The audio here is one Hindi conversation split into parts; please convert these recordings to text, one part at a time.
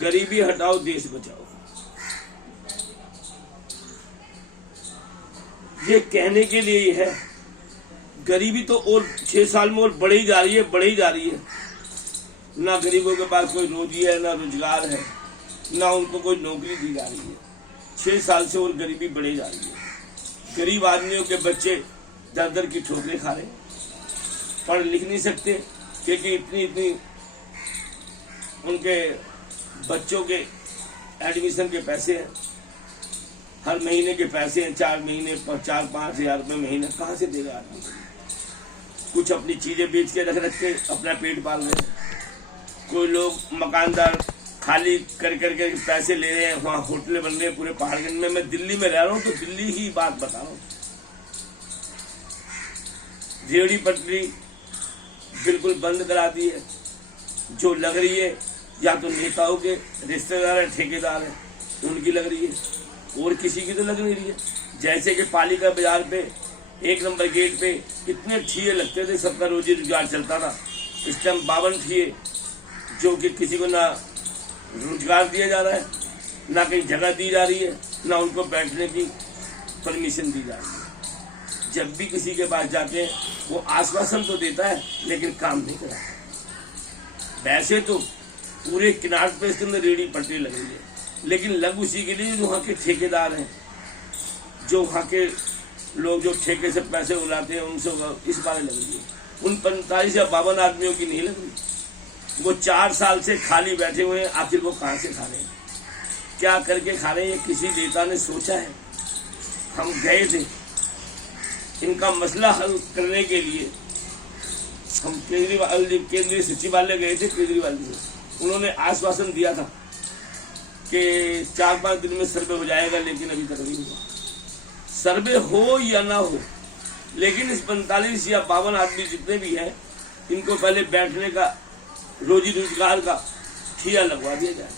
गरीबी हटाओ देश बचाओ। ये कहने के लिए ही है। गरीबी तो और 6 साल में और बढ़ ही जा रही है, बढ़ ही जा रही है। ना गरीबों के पास कोई रोजी है, ना रोजगार है, ना उनको कोई नौकरी दी जा रही है। 6 साल से और गरीबी बढ़ी जा रही है। गरीब आदमियों के बच्चे दर दर की ठोकरें खा रहे, पढ़ लिख नहीं सकते, क्योंकि इतनी उनके बच्चों के एडमिशन के पैसे हैं, हर महीने के पैसे हैं, 4 महीने पर 4-5 हज़ार रुपये महीने कहाँ से देगा आदमी। कुछ अपनी चीजें बेच के रख के अपना पेट पाल रहे हैं। कोई लोग मकानदार खाली कर करके पैसे ले रहे हैं, वहाँ होटलें बन रहे हैं पूरे पहाड़गंज में। मैं दिल्ली में रह रहा हूँ तो दिल्ली ही बात बता रहा हूँ। रेहड़ी पटरी बिल्कुल बंद करा दी है। जो लग रही है या तो नेताओं के रिश्तेदार हैं, ठेकेदार हैं, उनकी लग रही है, और किसी की तो लग नहीं रही है। जैसे कि पालिका बाजार पे 1 नंबर गेट पे कितने ठिये लगते थे, सबका रोजी रोजगार चलता था। इस टाइम 52 ठिये, जो कि किसी को ना रोजगार दिया जा रहा है, ना कहीं जगह दी जा रही है, ना उनको बैठने की परमिशन दी जा रही है। जब भी किसी के पास जाते हैं वो आश्वासन तो देता है लेकिन काम नहीं कराता। वैसे तो पूरे किनारे पे इसके अंदर रेहड़ी पटरी लगी है, लेकिन लग उसी के लिए जो वहाँ के ठेकेदार हैं, जो वहाँ के लोग जो ठेके से पैसे उड़ाते हैं, उनसे इस बारे लग रही है। उन 45 या 52 आदमियों की नहीं लग रही। वो 4 साल से खाली बैठे हुए हैं। आखिर वो कहाँ से खा रहे हैं, क्या करके खा रहे हैं, ये किसी नेता ने सोचा है? हम गए थे इनका मसला हल करने के लिए, हम केजरीवाल केंद्रीय सचिवालय गए थे केजरीवाल जी से। उन्होंने आश्वासन दिया था कि 4-5 दिन में सर्वे हो जाएगा, लेकिन अभी तक नहीं हुआ। सर्वे हो या ना हो, लेकिन इस 45 या 52 आदमी जितने भी हैं, इनको पहले बैठने का, रोजी रोजगार का ठिया लगवा दिया जाए।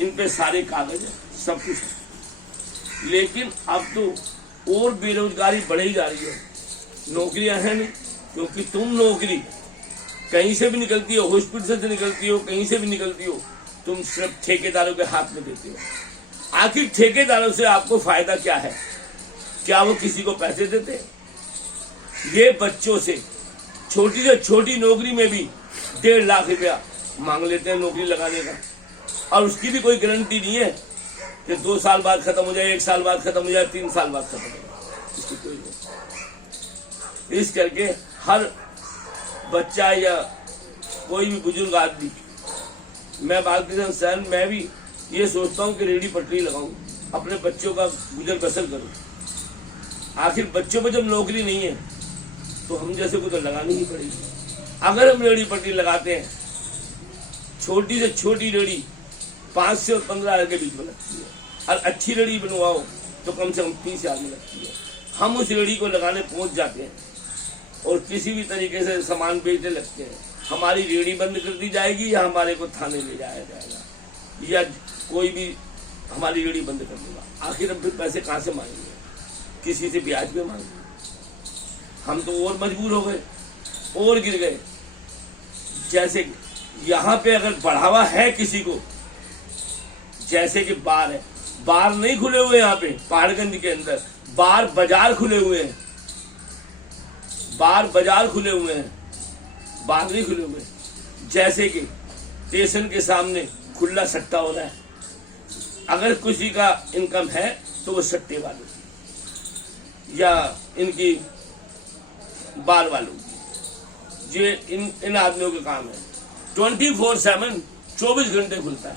इन पे सारे कागज है, सब कुछ है, लेकिन अब तो और बेरोजगारी बढ़ी जा रही है। नौकरियां हैं नहीं, क्योंकि तुम नौकरी कहीं से भी निकलती हो, हॉस्पिटल से निकलती हो, कहीं से भी निकलती हो, तुम सिर्फ ठेकेदारों के हाथ में देते हो। आखिर ठेकेदारों से आपको फायदा क्या है? क्या वो किसी को पैसे देते? ये बच्चों से छोटी से छोटी नौकरी में भी 1.5 लाख रुपया मांग लेते हैं नौकरी लगाने का, और उसकी भी कोई गारंटी नहीं है कि 2 साल बाद खत्म हो जाए, 1 साल बाद खत्म हो जाए, 3 साल बाद खत्म हो जाए, इसकी कोई नहीं। इस करके हर बच्चा या कोई भी बुजुर्ग आदमी, मैं बालकृष्ण सैन, मैं भी ये सोचता हूँ कि रेहड़ी पटरी लगाऊं, अपने बच्चों का गुजर बसर करूं। आखिर बच्चों में जब नौकरी नहीं है तो हम जैसे को तो लगानी ही पड़ेगी। अगर हम रेहड़ी पटरी लगाते हैं, छोटी से छोटी रेहड़ी 5 से और 15 हज़ार के बीच में लगती है, और अच्छी रेहड़ी बनवाओ तो कम से कम 30 हज़ार में लगती है। हम उस रेहड़ी को लगाने पहुंच जाते हैं और किसी भी तरीके से सामान बेचने लगते हैं। हमारी रेहड़ी बंद कर दी जाएगी, या हमारे को थाने ले जाया जाएगा, या कोई भी हमारी रेहड़ी बंद कर देगा। आखिर हम फिर पैसे कहाँ से मांगेंगे? किसी से ब्याज पे मांगेंगे। हम तो और मजबूर हो गए और गिर गए। जैसे यहाँ पे अगर बढ़ावा है किसी को, जैसे कि बार है, बार नहीं खुले हुए यहाँ पे पहाड़गंज के अंदर, बार बाजार खुले हुए हैं, बार बाजार खुले हुए हैं, बार नहीं खुले हुए। जैसे कि स्टेशन के सामने खुला सट्टा हो रहा है। अगर किसी का इनकम है तो वो सट्टे वालों या इनकी बार वालों, ये इन आदमियों का काम है। 24/7 24 घंटे खुलता है,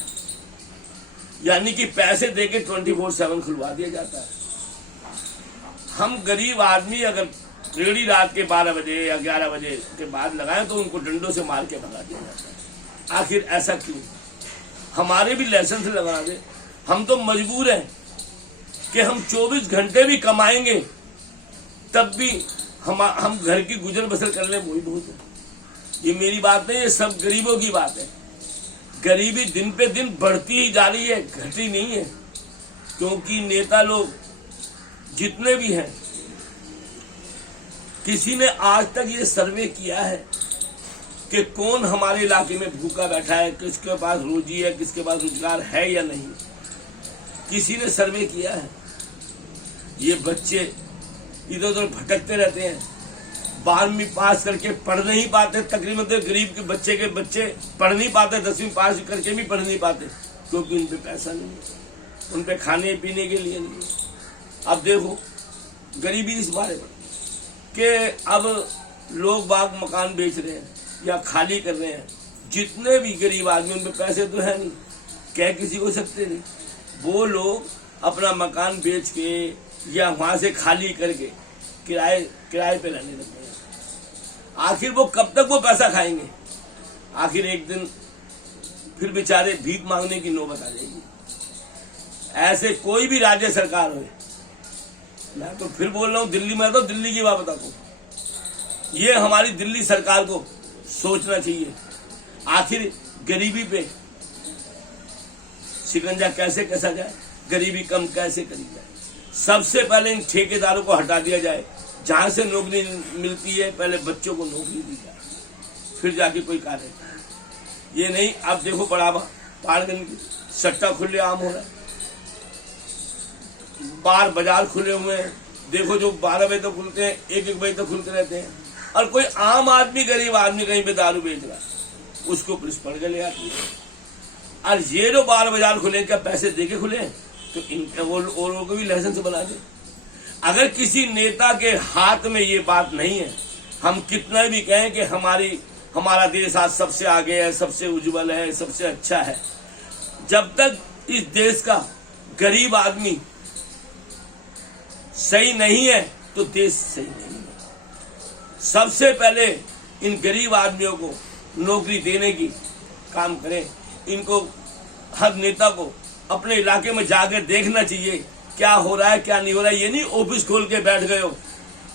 यानी कि पैसे देके 24/7 खुलवा दिया जाता है। हम गरीब आदमी अगर रेहड़ी रात के 12 बजे या 11 बजे के बाद लगाएं तो उनको डंडों से मार के भगा दिया जाता है। आखिर ऐसा क्यों? हमारे भी लाइसेंस लगा दे। हम तो मजबूर हैं कि हम 24 घंटे भी कमाएंगे तब भी हम घर की गुजर बसर कर ले, वही बहुत है। ये मेरी बात नहीं है, सब गरीबों की बात है। गरीबी दिन पे दिन बढ़ती ही जा रही है, घटी नहीं है। क्योंकि नेता लोग जितने भी हैं, किसी ने आज तक ये सर्वे किया है कि कौन हमारे इलाके में भूखा बैठा है, किसके पास रोजी है, किसके पास रोजगार है या नहीं, किसी ने सर्वे किया है? ये बच्चे इधर उधर भटकते रहते हैं, 12वीं पास करके पढ़ नहीं पाते, तकरीबन तो गरीब के बच्चे पढ़ नहीं पाते, 10वीं पास करके भी पढ़ नहीं पाते, क्योंकि उन पे पैसा नहीं है, उन पे खाने पीने के लिए नहीं है। अब देखो गरीबी इस बारे में कि अब लोग बाग मकान बेच रहे हैं या खाली कर रहे हैं, जितने भी गरीब आदमी उन पे पैसे तो है नहीं, कह किसी को सकते नहीं, वो लोग अपना मकान बेच के या वहां से खाली करके किराए पे रहने लगे हैं। आखिर वो कब तक वो पैसा खाएंगे? आखिर एक दिन फिर बेचारे भीख मांगने की नौबत आ जाएगी। ऐसे कोई भी राज्य सरकार हो, मैं तो फिर बोल रहा हूं दिल्ली में, तो दिल्ली की बात बताता हूं, ये हमारी दिल्ली सरकार को सोचना चाहिए आखिर गरीबी पे शिकंजा कैसे कसा जाए, गरीबी कम कैसे करी जाए। सबसे पहले इन ठेकेदारों को हटा दिया जाए, जहां से नौकरी मिलती है पहले बच्चों को नौकरी दी जाए, फिर जाके कोई कार्य। ये नहीं अब देखो बढ़ावा पहाड़गंज की सट्टा खुले आम हो रहा है, बार बाजार खुले हुए हैं, देखो जो 12 बजे तक खुलते हैं, 1-1 बजे तक खुलते रहते हैं, और कोई आम आदमी गरीब आदमी कहीं पे दारू बेच रहा है उसको पुलिस पकड़ के ले आती है। और ये जो 12 बाजार खुले क्या पैसे देके खुले हैं? तो इनके वो लोगों को भी लाइसेंस बना दे। अगर किसी नेता के हाथ में ये बात नहीं है, हम कितना भी कहें कि हमारा देश आज सबसे आगे है, सबसे उज्जवल है, सबसे अच्छा है, जब तक इस देश का गरीब आदमी सही नहीं है तो देश सही नहीं है। सबसे पहले इन गरीब आदमियों को नौकरी देने की काम करें। इनको हर नेता को अपने इलाके में जाकर देखना चाहिए क्या हो रहा है क्या नहीं हो रहा है। ये नहीं ऑफिस खोल के बैठ गए हो,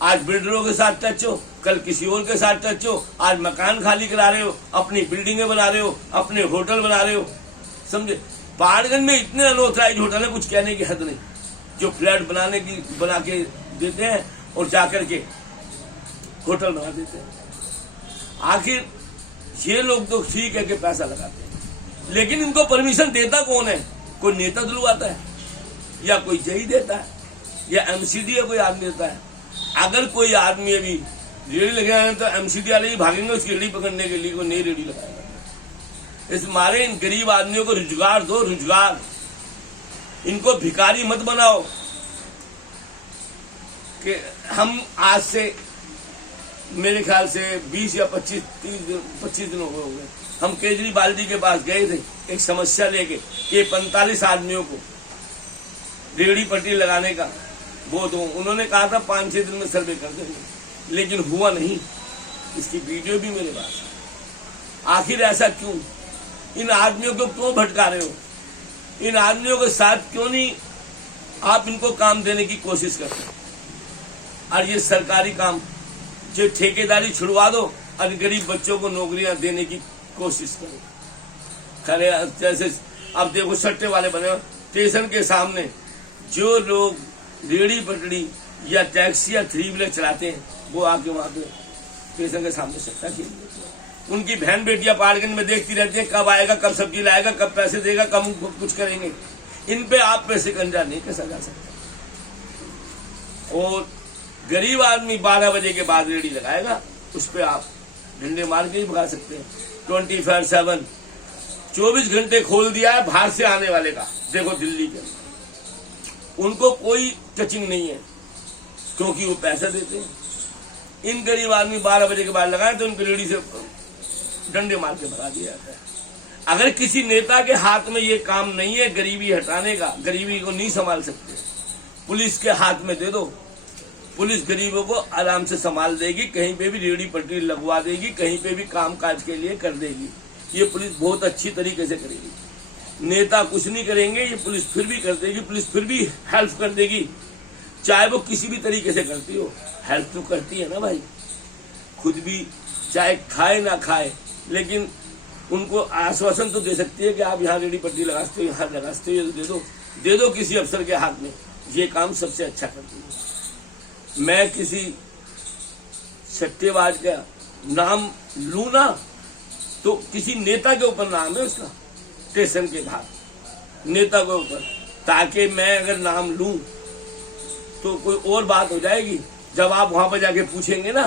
आज बिल्डरों के साथ टच हो, कल किसी और के साथ टच हो, आज मकान खाली करा रहे हो, अपनी बिल्डिंगें बना रहे हो, अपने होटल बना रहे हो। समझे, पहाड़गंज में इतने अनऑथराइज होटल है कुछ कहने की हद नहीं, जो फ्लैट बना के देते हैं और जाकर के होटल बना देते हैं। आखिर ये लोग तो ठीक है कि पैसा लगाते हैं, लेकिन इनको परमिशन देता कौन है? कोई नेता दिलवाता है या कोई जही देता है या एमसीडी या कोई आदमी देता है? अगर कोई आदमी अभी रेडी लगाए तो एमसीडी वाले ही भागेंगे उसकी रेडी पकड़ने के लिए, कोई नई रेडी लगाएगा। इस मारे इन गरीब आदमियों को रोजगार दो, रोजगार। इनको भिखारी मत बनाओ कि हम आज से मेरे ख्याल से 20 या 25 दिन हो गए हम केजरीवाल जी के पास गए थे एक समस्या लेके कि 45 आदमियों को रेहड़ी पटरी लगाने का वो तो उन्होंने कहा था 5-6 दिन में सर्वे कर देंगे, लेकिन हुआ नहीं। इसकी वीडियो भी मेरे पास है। आखिर ऐसा क्यों? इन आदमियों को क्यों भटका रहे हो? इन आदमियों के साथ क्यों नहीं आप इनको काम देने की कोशिश करते? और ये सरकारी काम जो ठेकेदारी छुड़वा दो और गरीब बच्चों को नौकरियां देने की कोशिश करो। खरे जैसे अब देखो सट्टे वाले बने, स्टेशन के सामने जो लोग रेहड़ी पटड़ी या टैक्सी या 3 व्हीलर चलाते हैं वो आके वहां पे स्टेशन के सामने सट्टा खेल लेते हैं। उनकी बहन बेटियां पहाड़गंज में देखती रहती हैं कब आएगा, कब सब्जी लाएगा, कब पैसे देगा, कब कुछ करेंगे। इन पे आप पे शिकंजा नहीं कसा जा सकता। और गरीब आदमी 12 बजे के बाद रेडी लगाएगा, उस पर आप डंडे मार के ही भगा सकते हैं। 24/7 24 घंटे खोल दिया है बाहर से आने वाले का। देखो दिल्ली के उनको कोई टचिंग नहीं है क्योंकि वो पैसा देते हैं। इन गरीब आदमी 12 बजे के बाद लगाए तो उनको रेडी से डंडे मार के भगा दिया जाता है। अगर किसी नेता के हाथ में ये काम नहीं है गरीबी हटाने का, गरीबी को नहीं संभाल सकते, पुलिस के हाथ में दे दो। पुलिस गरीबों को आराम से संभाल देगी, कहीं पे भी रेहड़ी पटरी लगवा देगी, कहीं पे भी काम काज के लिए कर देगी। ये पुलिस बहुत अच्छी तरीके से करेगी। नेता कुछ नहीं करेंगे, ये पुलिस फिर भी कर देगी, पुलिस फिर भी हेल्प कर देगी। चाहे वो किसी भी तरीके से करती हो, हेल्प तो करती है ना भाई। खुद भी चाहे खाए ना खाए, लेकिन उनको आश्वासन तो दे सकती है कि आप यहाँ रेहड़ी पटरी लगाते हो, यहाँ लगाते हो, ये दे दो किसी अफसर के हाथ में। ये काम सबसे अच्छा करती है। मैं किसी सट्टेबाज का नाम लूं ना तो किसी नेता के ऊपर नाम है उसका, स्टेशन के बाहर नेता के ऊपर, ताकि मैं अगर नाम लूं तो कोई और बात हो जाएगी। जब आप वहां पर जाके पूछेंगे ना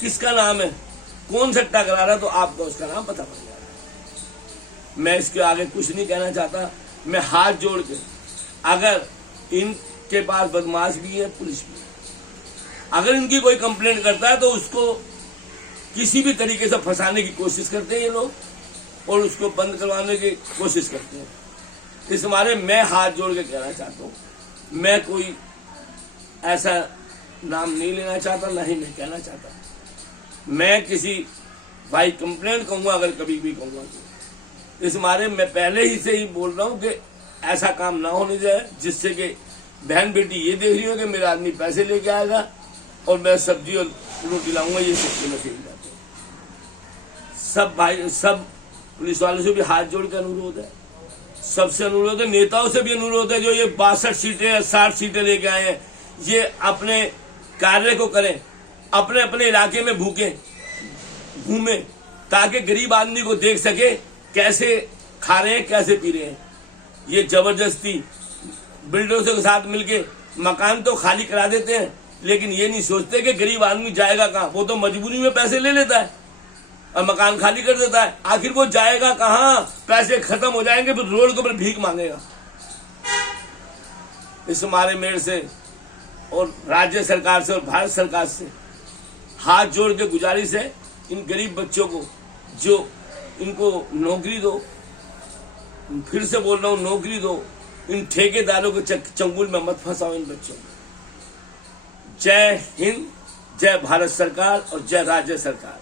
किसका नाम है, कौन सट्टा करा रहा, तो आपको उसका नाम पता पड़ जाएगा। मैं इसके आगे कुछ नहीं कहना चाहता। मैं हाथ जोड़ के, अगर इनके पास बदमाश भी है, पुलिस भी है, अगर इनकी कोई कंप्लेंट करता है तो उसको किसी भी तरीके से फंसाने की कोशिश करते हैं ये लोग, और उसको बंद करवाने की कोशिश करते हैं। इस मारे मैं हाथ जोड़ के कहना चाहता हूँ, मैं कोई ऐसा नाम नहीं लेना चाहता, ना ही मैं कहना चाहता। मैं किसी भाई कंप्लेंट कहूँगा, अगर कभी भी कहूँगा तो इस मारे मैं पहले ही से ही बोल रहा हूँ कि ऐसा काम ना होने जाए, जिससे कि बहन बेटी ये देख रही हो कि मेरा आदमी पैसे लेके आएगा और मैं सब्जी और रोटी लाऊंगा, ये सोच में खेल जाते। सब भाई, सब पुलिस वालों से भी हाथ जोड़ के अनुरोध है, सबसे अनुरोध है, नेताओं से भी अनुरोध है, जो ये 62 सीटें 60 सीटें लेके आए हैं, ये अपने कार्य को करें, अपने अपने इलाके में भूखे घूमे, ताकि गरीब आदमी को देख सके कैसे खा रहे हैं, कैसे पी रहे हैं। ये जबरदस्ती बिल्डरों के साथ मिलके मकान तो खाली करा देते हैं, लेकिन ये नहीं सोचते कि गरीब आदमी जाएगा कहाँ। वो तो मजबूरी में पैसे ले लेता है और मकान खाली कर देता है, आखिर वो जाएगा कहाँ, पैसे खत्म हो जाएंगे फिर रोड के ऊपर भीख मांगेगा। इस मारे मेरे से और राज्य सरकार से और भारत सरकार से हाथ जोड़ के गुजारिश है, इन गरीब बच्चों को जो इनको नौकरी दो, फिर से बोल रहा हूँ नौकरी दो, इन ठेकेदारों के चंगुल में मत फंसाओ इन बच्चों को। जय हिंद, जय भारत सरकार और जय राज्य सरकार।